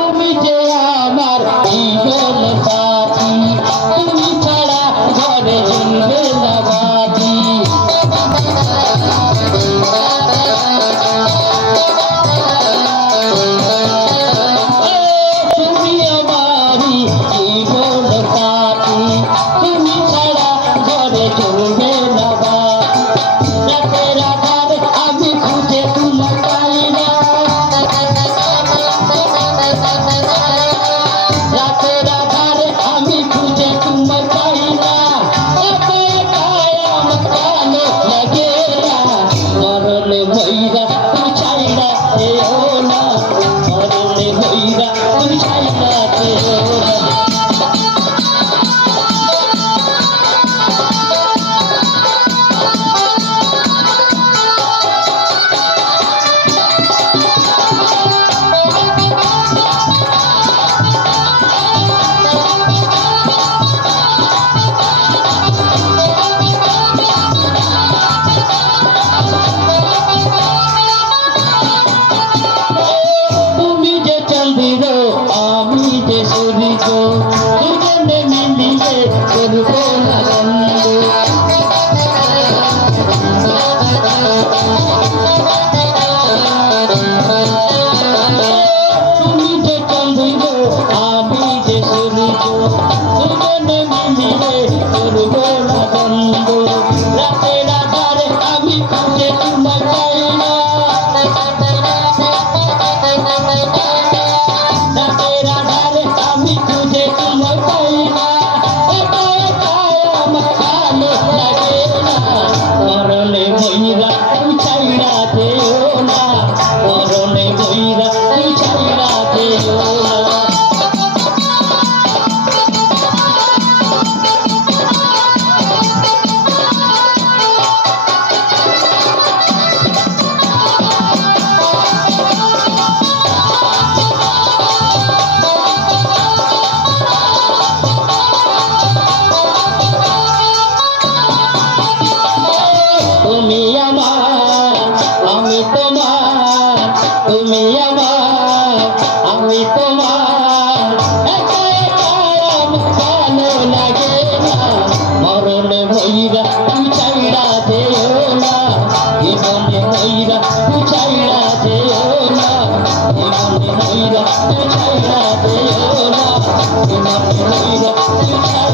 তুমি যে আমার জীবন সাথী, তুমি ছাড়া ঘরে জ্বলবে না বাতি। তুমি আমারই জীবন সাথী, তুমি ছাড়া ঘরে জ্বলবে না বাতি। রাতের আধারে আমি খুঁজে তোমার পাই না, রাতের আধারে আমি খুঁজে তোমার পাই না। একা একাই আমার ভালো লাগে না, মরণে ভৈরা তুমি ছাইরা এও না, মরণে ভৈরা তুমি ছাইরা এও না। তুমি যে চন্দ্র আমি যে সূর্য, দুজনে মিলিয়ে করব না বন্ধ। তুমি যে চন্দ্র আমি যে সূর্য, দুজনে মিলিয়ে করব না বন্ধ। রাতের আধারে আমি খুঁজে তোমার পাই না, রাতের আধারে আমি খুঁজে তোমার পাই না। একা একাই আমার ভালো লাগে না, মরণে ভৈরা তুমি ছাইরা যেও না, মরণে ভৈরা তুমি ছাইরা যেও না। তুমি আমার আমি তোমার, তুমি আমার আমি তোমার। একা একাই আমার ভালো লাগে না, মরণে ভৈরা তুমি ছাইরা যেও না, জীবনে ভৈরা তুমি ছাইরা যেও না, জীবনে ভৈরা তুমি ছাইরা যেও না, জীবনে ভৈরা তুমি ছাইরা